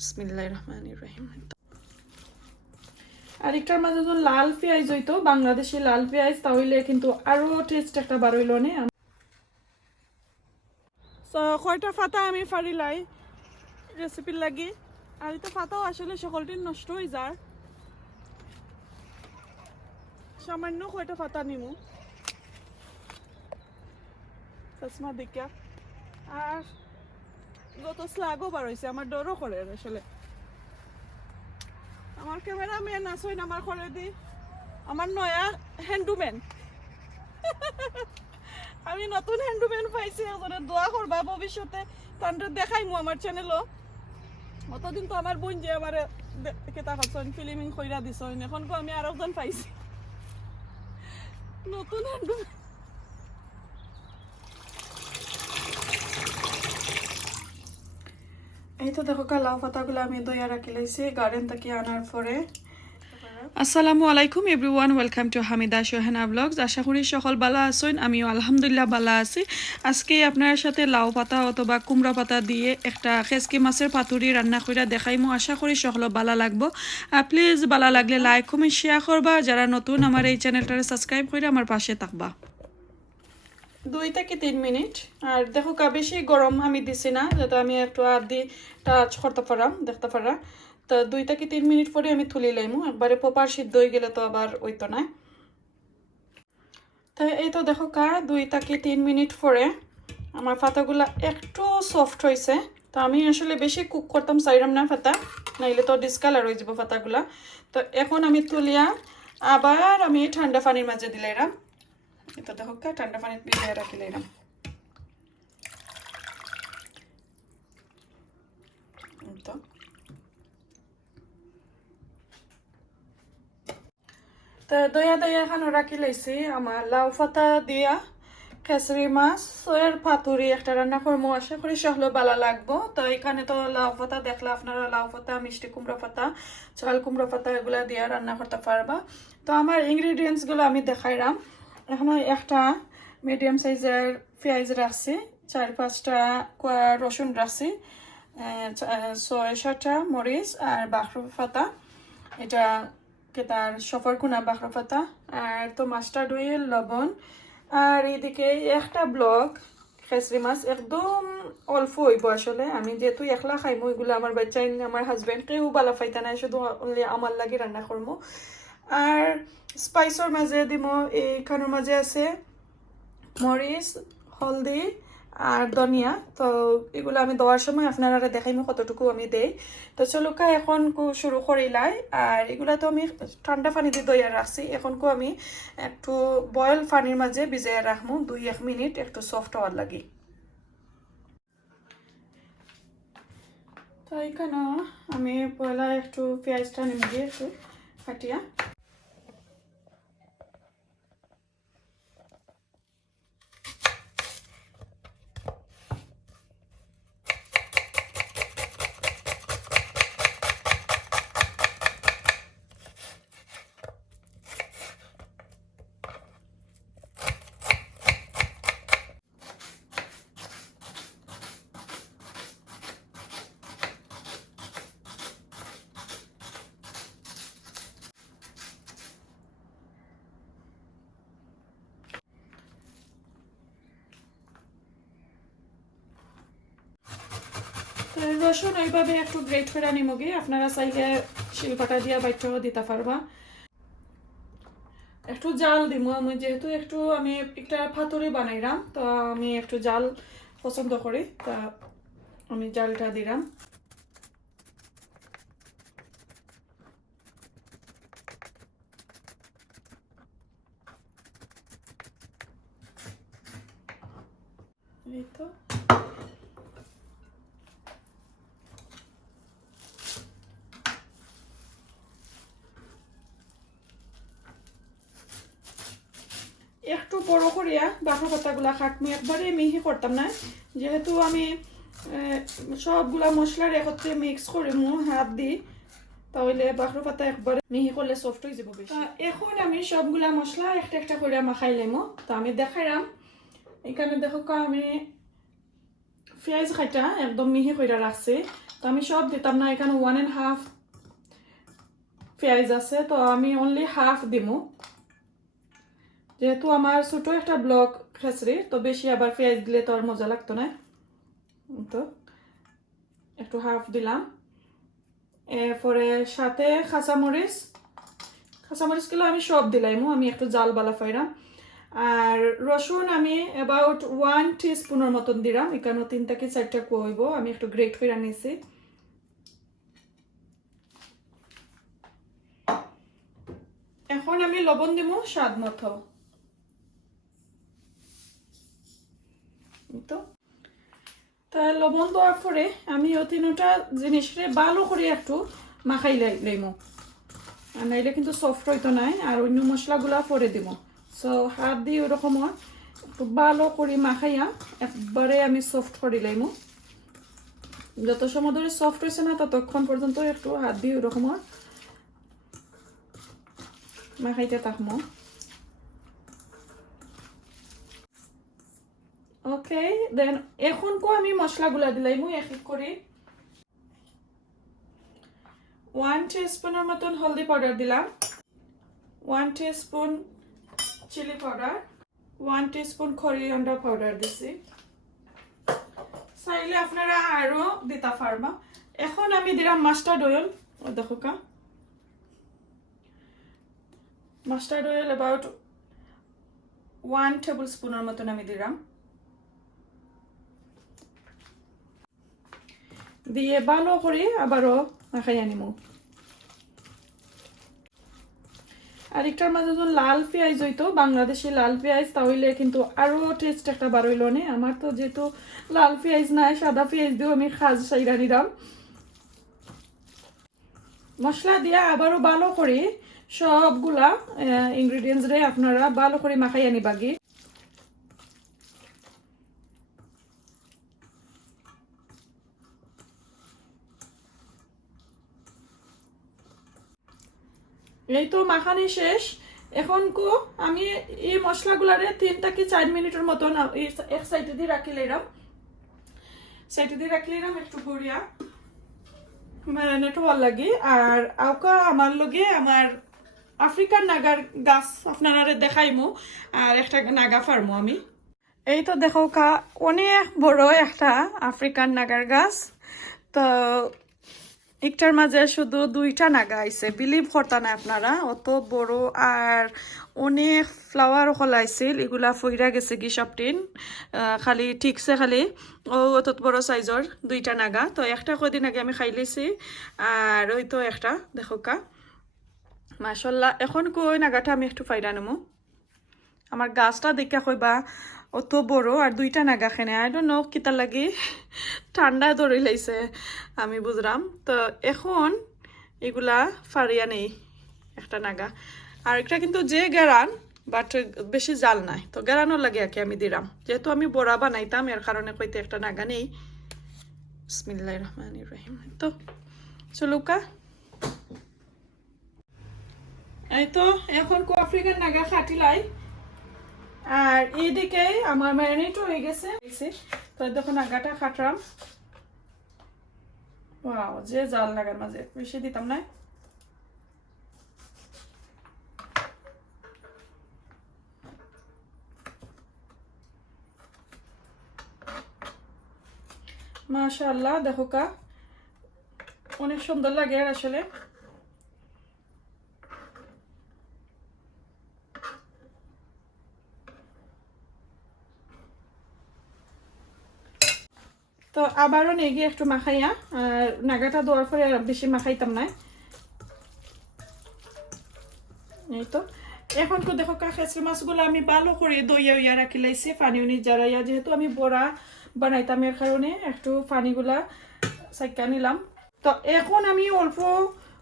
বিসমিল্লাহির রহমানির রহিম। আর একটার মাঝে যদি লাল পেঁয়াজ হইতো, বাংলাদেশি লাল পেঁয়াজ, তাহলে কিন্তু আরো টেস্ট একটা বার হইল নে। কয়টা ফাতা আমি ফারিলাই রেসিপির লাগি, আর এটা ফাতাও আসলে সকলটি নষ্ট হয়ে যায়। সামান্য কয়টা ফাতা নিমু চশমা দিকা, আর যত স্লাগও বার হয়েছে আমার ডরও করে আসলে। আমার ক্যামেরাম্যান আসেন আমার করে দি, আমার নয়া হ্যান্ডুম্যান। আমি নতুন হ্যান্ডুম্যান পাইছি, ওদের দোয়া করবা ভবিষ্যতে তান্ডে দেখাইমু আমার চ্যানেলও। অতদিন তো আমার বোন যে আমার কেতা করছেন ফিল্মিং কইরা দিছেন, এখন তো আমি আর একজন পাইছি নতুন হ্যান্ডুম্যান। এই তো দেখো লাউ পাতাগুলো আমি দইয়া রাখি লাইছি গার্ডেন থেকে আনার পরে। আসসালামু আলাইকুম everyone, welcome to Hamida Sohana blogs. আশা করি সকল বালা আছেন, আমিও আলহামদুলিল্লাহ বালা আছি। আজকে আপনার সাথে লাউ পাতা অথবা কুমড়া পাতা দিয়ে একটা খেসকি মাছের পাতুরি রান্না করে দেখাইমু। আশা করি সকল বালা লাগবো। প্লিজ বালা লাগলে লাইক কমেন্ট শেয়ার করবা, যারা নতুন আমার এই চ্যানেলটারে সাবস্ক্রাইব করে আমার পাশে থাকবা। 2 থেকে 3 মিনিট। আর দেখো বেশি গরম আমি দিছি না, যাতে আমি একটু আদি টাচ করতে পারাম, দেখতে পারা। তো 2 থেকে 3 মিনিট পরে আমি তুলি লাইমু, একবারে প্রপার সিদ্ধ হয়ে গেলে তো আবার ওইতো না। তো এই তো দেখো 2 থেকে 3 মিনিট পরে আমার পাতাগুলা একটু সফট হয়েছে। তো আমি আসলে বেশি কুক করতাম চাইরাম না পাতা, নাইলে তো ডিসকালার হয়ে যাব পাতাগুলা। তো এখন আমি তুলিয়া আবার আমি ঠান্ডা পানির মাঝে দিলাইরাম। এটা দেখো ঠান্ডা পানিতে ভিজিয়ে রাখিলাম। তো দইয়া এখন রাখি লাইছি আমার লাউ পাতা দিয়া খেসরি মাছের পাতুরি একটা রান্না করবো। আশা করি সকলে ভালো লাগবো। তো এখানে তো লাউ পাতা দেখলে আপনারা লাউ পাতা, মিষ্টি কুমড়া পাতা, চাল কুমড়া পাতা এগুলা দিয়ে রান্না করতে পারবা। তো আমার ইনগ্রিডিয়েন্টস গুলো আমি দেখাইলাম। এখন একটা মিডিয়াম সাইজের পেঁয়াজ রাখছি, 4-5টা রসুন রাখছি, 6-7টা মরিচ আর বাখরু পাতা, এটা তার সফরকুনা বাখরু পাতা, আর তো মাস্টার্ড অয়েল, লবণ, আর এদিকে একটা ব্লক খেসরি মাছ একদম অল্প হইব। আসলে আমি যেহেতু একলা খাইমো, এগুলো আমার বাচ্চা আমার হাজবেন্ড কেউ বালা ফাইতা নাই, শুধু আমার লাগে রান্না করবো। আর স্পাইসর মাঝে দিব, এইখানের মাঝে আছে মরিচ, হলদি আর ধনিয়া। তো এগুলো আমি দেওয়ার সময় আপনারা দেখাইমো কতটুকু আমি দেই। তো চলুকা এখন শুরু করিলাই। আর এগুলা তো আমি ঠান্ডা পানি দিয়ে দইয়া রাখছি, এখন আমি একটু বয়েল পানির মাঝে ভিজাইয়া রাখবো 2-1 মিনিট, একটু সফট হওয়ার লাগি। তো এখানে আমি পয়লা একটু পেঁয়াজটা নেমে দিয়ে একটু কাটিয়া রসুন ওইভাবে একটু গ্রেট করে নিমগে, আপনারা চাইলে শিলপাটা দিয়া বাইটও দিতে পারবা। একটু জাল দিব আমি, যেহেতু একটু আমি একটা পাতুরি বানাইলাম, তো আমি একটু জাল পছন্দ করি, তা আমি জালটা দিলাম। এই তো একটু বড় করিয়া বাঁকা পাতাগুলা কাটমি, একবারে মিহি করতাম না, যেহেতু আমি সবগুলা মশলার একত্রে মিক্স করে হাত দিই, তাহলে বাঁকড়া পাতা একবারে মিহি করলে সফট হয়ে যাবো বেশি। এখন আমি সবগুলা মশলা একটা একটা করে মাখাই লাইমো। তো আমি দেখাইলাম এখানে দেখো আমি পেঁয়াজ খাইটা একদম মিহি করে রাখছি, তো আমি সব দিতাম না, এখানে 1.5 পেঁয়াজ আছে, তো আমি অনলি হাফ দিমু, যেহেতু আমার ছোট একটা ব্লক খেসরি, তো বেশি আবার পেঁয়াজ দিলে তো আর মজা লাগতো না। তো একটু হাফ দিলাম। এরপরে সাথে কাঁচামরিচগুলো আমি সব দিলাইমু, আমি একটু জাল বালা ফাইরাম। আর রসুন আমি অ্যাবাউট 1 টিস্পুনের মতন দিলাম, এখানে 3 থেকে 4টা কইব, আমি একটু গ্রেট করে নিয়েছি। এখন আমি লবণ দিব স্বাদ মতো। তো লবণ দেওয়ার পরে আমি ও 3টা জিনিসরে ভালো করে একটু মাখাই লাইমু, আর নাইলে কিন্তু সফট হইতো নাই। আর অন্য মশলাগুলা পরে দিব। সো হাত দিয়ে ওরকম একটু ভালো করে মাখাইয়া একবারে আমি সফট করে লাইমু। যত সময় ধরে সফট হয়েছে না ততক্ষণ পর্যন্ত একটু হাত দিয়ে ওরকম মাখাইতে থাকবো। ওকে, দেন এখন আমি মশলাগুলা দিলাইমু এক এক করে। 1 টিস্পুনের মতন হলদি পাউডার দিলাম, 1 teaspoon chilli powder, 1 teaspoon coriander powder দিছি। চাইলে আপনারা আরো দিতে পারবা। এখন আমি দিলাম মাস্টার্ড অয়েল, দেখো মাস্টার্ড অয়েল অ্যাবাউট 1 টেবিল স্পুনের মতন আমি দিলাম। দিয়ে ভালো করে আবারও মাখাইয়া নিমু। আর একটার মাঝে যখন লাল পেঁয়াজ হইতো, বাংলাদেশি লাল পেঁয়াজ, তাহলে কিন্তু আরো টেস্ট একটা বার হইল নে। আমার তো যেহেতু লাল পেঁয়াজ নাই, সাদা পেঁয়াজ দিয়েও আমি খাজ সাইরা নিলাম। মশলা দিয়া আবারও ভালো করে সবগুলা ইনগ্রিডিয়েন্টস রে আপনারা ভালো করে মাখাইয়া নিবাগি। এই তো মাখানি শেষ। এখন আমি এই মশলাগুলারে 3 থেকে 4 মিনিটের মতন এক সাইডে দিয়ে রাখলাম একটু ঘুরিয়া ম্যারিনেট হওয়ার লাগে। আর আউকা আমার লগে আমার আফ্রিকান নাগার গাছ আপনারা দেখাইমু, আর একটা নাগা ফার্মো আমি। এই তো দেখো অনেক বড় একটা আফ্রিকান নাগার গাছ। তো একটার মাঝে শুধু 2টা নাগা আইছে, বিলিভ করতা না আপনারা, অত বড়। আর অনেক ফ্লাওয়ার হলাইছিল, এগুলা ফইরা গেছে কি সবটিন, খালি ঠিকছে খালি অত বড় সাইজর 2টা নাগা। তো একটা কদিন আগে আমি খাই লইছি, আর ওই তো একটা দেখো মাশাল্লাহ। এখন ওই নাগাটা আমি একটু ফাইরা নেবো। আমার গাছটা দেখা কইবা অত বড়, আর 2টা নাগা খেনে, আই ডোন্ট নো কিতা লাগি ঠান্ডা ধরে লাইছে, আমি বুঝলাম। তো এখন এগুলা ফারিয়া নেই একটা নাগা। আর একটা কিন্তু যে গেরান, বাট বেশি জাল নাই, তো গেরানো লাগে আর কি আমি দিলাম, যেহেতু আমি বড়া বানাইতাম এর কারণে কইতে একটা নাগা নেই। বিসমিল্লাহির রহমানির রহিম। তো চলুকা এই তো এখন আফ্রিকান নাগা খাটিলাই। আর এইদিকে আমার ম্যারিনেট হয়ে গেছে। তো দেখুন নাগাটা খাটলাম। ওয়াও, যে জাল লাগার মাঝে বেশি দিতাম না। মাশাআল্লাহ, দেখো অনেক সুন্দর লাগে আসলে। তো আবারও নেগে একটু মাখাইয়া, আর নাগাটা দেওয়ার পরে বেশি মাখাইতাম না। এই তো এখন দেখো খেসরি মাছগুলো আমি ভালো করে দইয়া রাখি লাইছি, পানি উনি জারাইয়া, যেহেতু আমি বড়া বানাইতাম এর কারণে একটু পানিগুলা সাইকা নিলাম। তো এখন আমি অল্প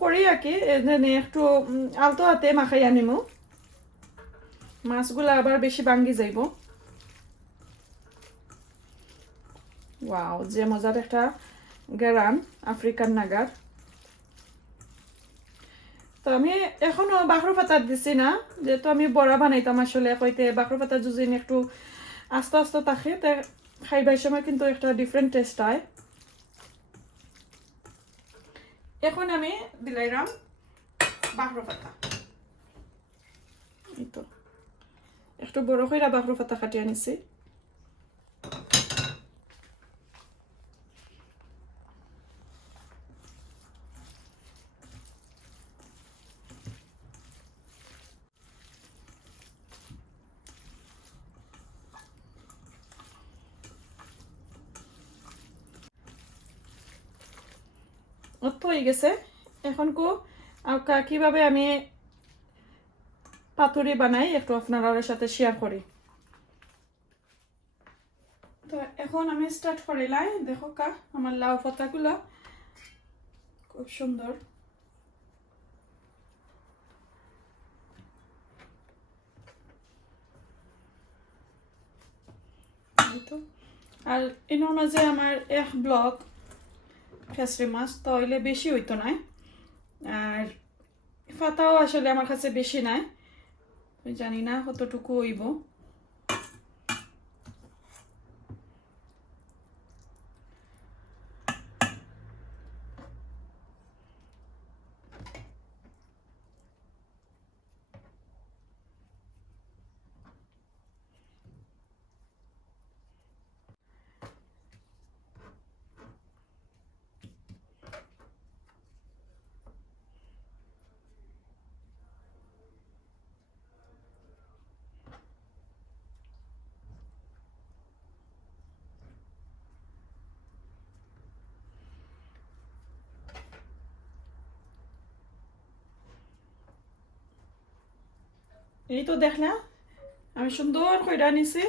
করে আঁকি একটু আলতো হাতে মাখাইয়া নিমু, মাছগুলা আবার বেশি ভাঙ্গি যাইব। ওয়াও, যে মজার একটা গেরান আফ্রিকান নাগার। তো আমি এখনো বাখরো পাতা দিছি না, যেহেতু আমি বড়া বানাইতাম আসলে কইতে বাখরো পাতা যদি একটু আস্তে আস্তে থাকে, খাইবার সময় কিন্তু একটা ডিফারেন্ট টেস্ট হয়। এখন আমি দিলাইরাম বাখরো পাতা। এই তো একটু বড় কইরা বাখরো পাতা কাটিয়ে নিছি। অত হয়ে গেছে। এখন কিভাবে আমি পাতুরি বানাই একটু আপনাদের সাথে শেয়ার করি। তো এখন আমি স্টার্ট করিলাই। দেখো আমার লাউ পাতাগুলো খুব সুন্দর। আর এর মাঝে আমার এক ব্লক খেসরি মাছ তো হইলে বেশি হইতো না, আর পাতাও আসলে আমার কাছে বেশি নাই, জানি না কতটুকু হইব। এই তো দেখলা আমি সুন্দর কইরা নিছি।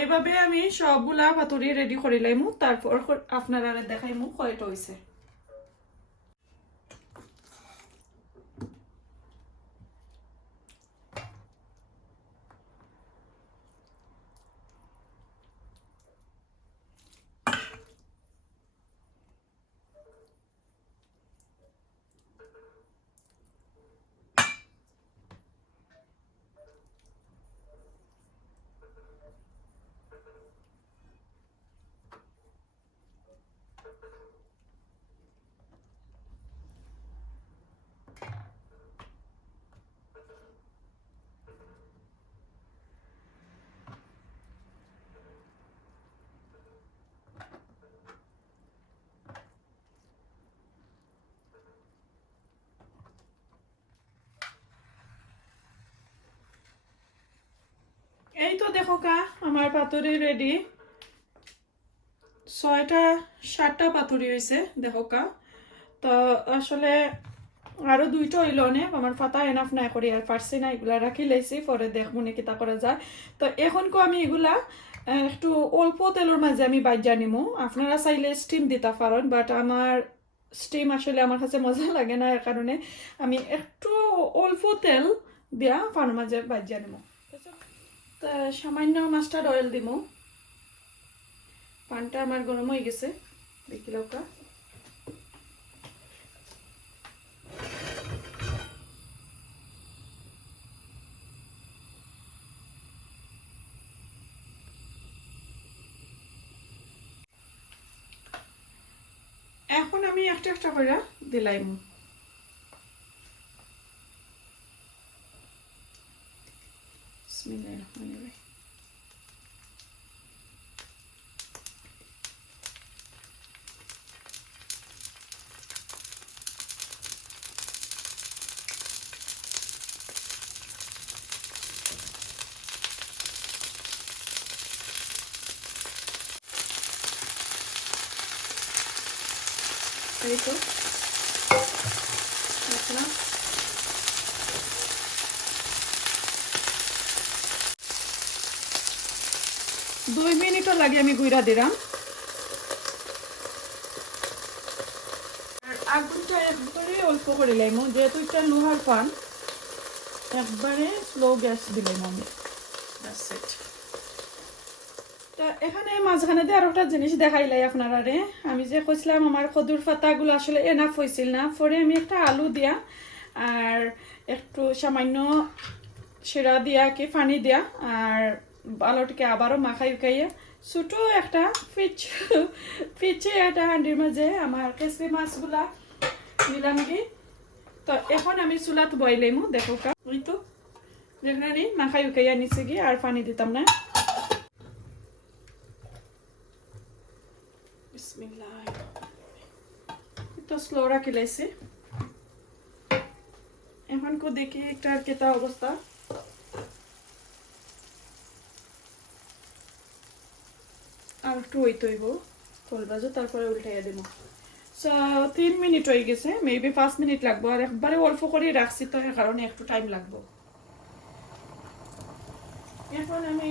এইভাবে আমি সবগুলা পাতুরি রেডি করে লাইমু, তারপর আপনারা দেখাইমু কয়টা হইছে। এই তো দেখো আমার পাতুরি রেডি। 6টা-7টা পাতুরি হয়েছে দেখো তো আসলে আরো 2টা হইল অনেক, আমার পাতা এনাফ নাই করি আর পারছি না, এগুলা রাখি লাইছি, পরে দেখবো নাকি তা করা যায়। তো এখন আমি এগুলা একটু অল্প তেলের মাঝে আমি বাজ্যা নিমু। আপনারা চাইলে স্টিম দিতে পারেন, বাট আমার স্টিম আসলে আমার কাছে মজা লাগে না, এর কারণে আমি একটু অল্প তেল দিয়া পানের মাঝে বাজ্যা নিমু। তো সামান্য মাস্টার্ড অয়েল দিমু। পানটা আমার গরম হয়ে গেছে, দেখি লওকা। এখন আমি একটা একটা করে দিলাইমু। বিসমিল্লাহিররহমানিররহিম। এই তো দেখলাম 2 মিনিটও লাগে আমি গুইরা দিলাম। আর আগুনটা একবারে অল্প করে লাইমু, যেহেতু এটা লোহার পান, একবারে স্লো গ্যাস দিলাম আমি। এখানে মাঝখানে দিয়ে আরো একটা জিনিস দেখাইলাই আপনারা রে। আমি যে কইছিলাম আমার কদুর পাতাগুলো আসলে এনাফ হয়েছিল না, পরে আমি একটা আলু দিয়া আর একটু সামান্য শিরা দিয়া পানি দিয়া আর আলুটাকে আবারও মাখাই উকাইয়া ছোটো একটা পিচে একটা হান্ডির মাঝে আমার কেসরি মাছগুলা মিলামিলি তো এখন আমি চুলাত বইলাইমু দেখো কা ওই তো যেখানে মাখাই উকাইয়া নিচে গিয়ে আর পানি দিতাম না বিসমিল্লাহ তো স্লো রাখি লাইছি এখন কো দেখি একটা আর কেতা অবস্থা আর একটু হইতে হইব তোল বাজো তারপরে উল্টাইয়া দেবো সো 3 মিনিট হয়ে গেছে মেবি 5 মিনিট লাগবো আর একবারে অল্প করে রাখছি তো এর কারণে একটু টাইম লাগবো এখন আমি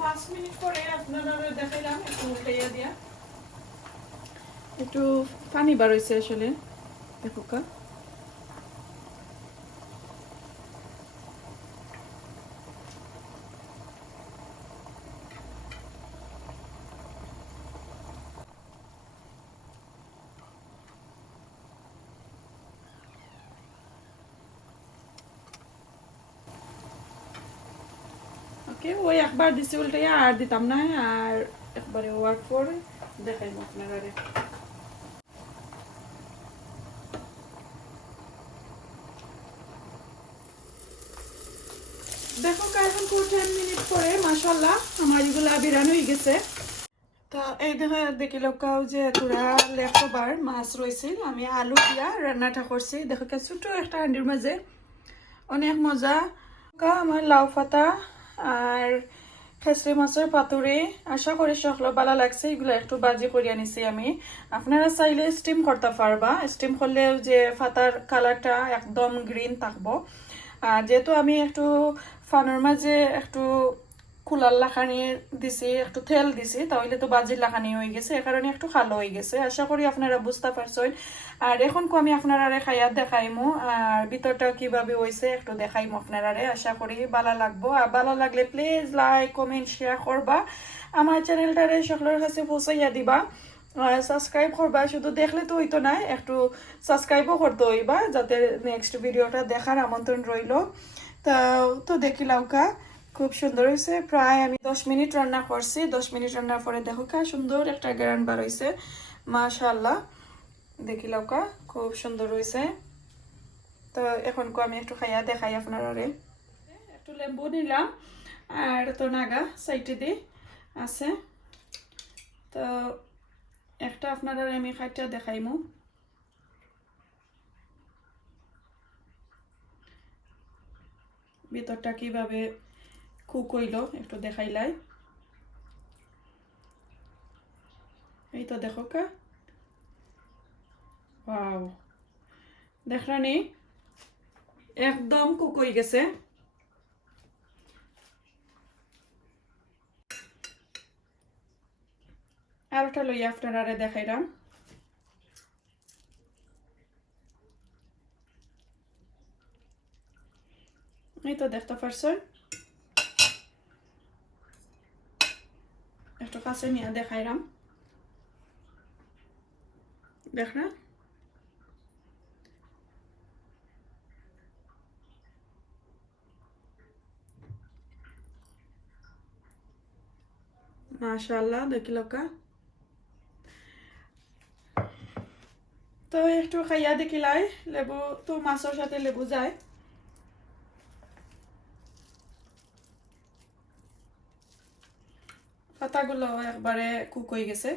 5 মিনিট পরে আপনারা দেখাইলাম একটু উল্টাইয়া দিয়া একটু পানি বার হইছে আসলে দেখো কা ওকে ওই একবার দিছি উল্টাইয়া আর দিতাম না আর একবারে ওয়ার পর দেখাইব আপনারা দেখো এখন 10 মিনিট পরে মাশাআল্লাহ আমার এগুলা বিরানি হয়ে গেছে তো এই দেখি লোকাও যে তোরা লেফটওভার মাছ রয়েছিল আমি আলু দিয়া রান্নাটা করছি দেখো ছোট একটা হাঁডির মাঝে অনেক মজা আমার লাউ পাতা আর খেসরি মাছের পাতুরি আশা করি সকল ভালো লাগছে এগুলো একটু বাজি করিয়া নিছি আমি আপনারা চাইলে স্টিম করতে পারবা স্টিম করলেও যে পাতার কালারটা একদম গ্রিন থাকবো আর যেহেতু আমি একটু ফানোর মাঝে একটু কুলার লাখানি দিছি একটু তেল দিছি তাহলে তো বাজির লাখানি হয়ে গেছে এ কারণে একটু খালো হয়ে গেছে আশা করি আপনারা বুঝতে পারছেন আর এখন আমি আপনারা খাইয়া দেখাইমু আর ভিতরটা কিভাবে হয়েছে একটু দেখাইমু আপনারা আশা করি ভালো লাগবো আর ভালো লাগলে প্লিজ লাইক কমেন্ট শেয়ার করবা আমার চ্যানেলটারে সকলের কাছে পৌঁছাইয়া দিবা সাবস্ক্রাইব করবা শুধু দেখলে তো হইতো না একটু সাবস্ক্রাইবও করতে হইবা যাতে নেক্সট ভিডিওটা দেখার আমন্ত্রণ রইল তো দেখিলাম কা খুব সুন্দর হয়েছে প্রায় আমি 10 মিনিট রান্না করছি 10 মিনিট রান্নার পরে দেখো কা সুন্দর একটা গ্রান বার হয়েছে মাশাআল্লাহ দেখিলাম কা খুব সুন্দর হয়েছে তো এখন আমি একটু খাইয়া দেখাই আপনারা একটু লেবু নিলাম আর তো নাগা সাইডে দিয়ে আছে তো একটা আপনারা আমি খাইটা দেখাইমু ভিতরটা কিভাবে কুক হইল একটু দেখাইলাই এই তো দেখো কা ওয়াও দেখরানি একদম কুক হয়ে গেছে আর ওটা লইয়া আপনারা দেখাইলাম এই তো দেখতে পারছেন একটু কাছে নিয়ে দেখাইলাম দেখ না মাশাআল্লাহ দেখিলো কা তো একটু খাইয়া দেখিলাই লেবু তো মাছের সাথে লেবু যায় পাতাগুলো একবারে কুক হয়ে গেছে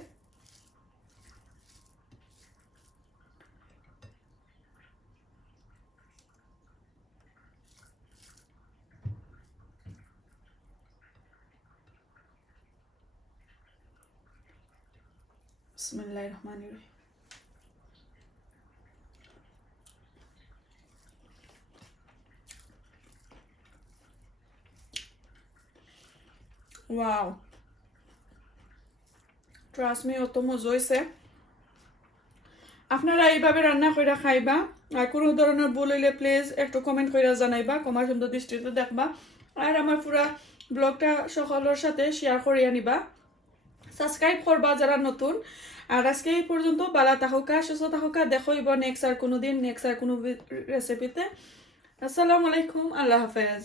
বিসমিল্লাহির রহমানির রহিম ওয়াও ট্রাস্ট মি অত মজা হয়েছে আপনারা এইভাবে রান্না করে খাইবা আর কোনো ধরনের ভুল হইলে প্লিজ একটু কমেন্ট করে জানাইবা কমা সুন্দর দৃষ্টিতে দেখবা আর আমার পুরা ব্লগটা সকলের সাথে শেয়ার করে আনিবা সাবস্ক্রাইব করবা যারা নতুন আর আজকে এই পর্যন্ত ভালো থাকুকা সুস্থ থাকুকা দেখইব নেক্সট আর কোনো দিন নেক্সট আর কোনো রেসিপিতে আসসালামু আলাইকুম আল্লাহ হাফেজ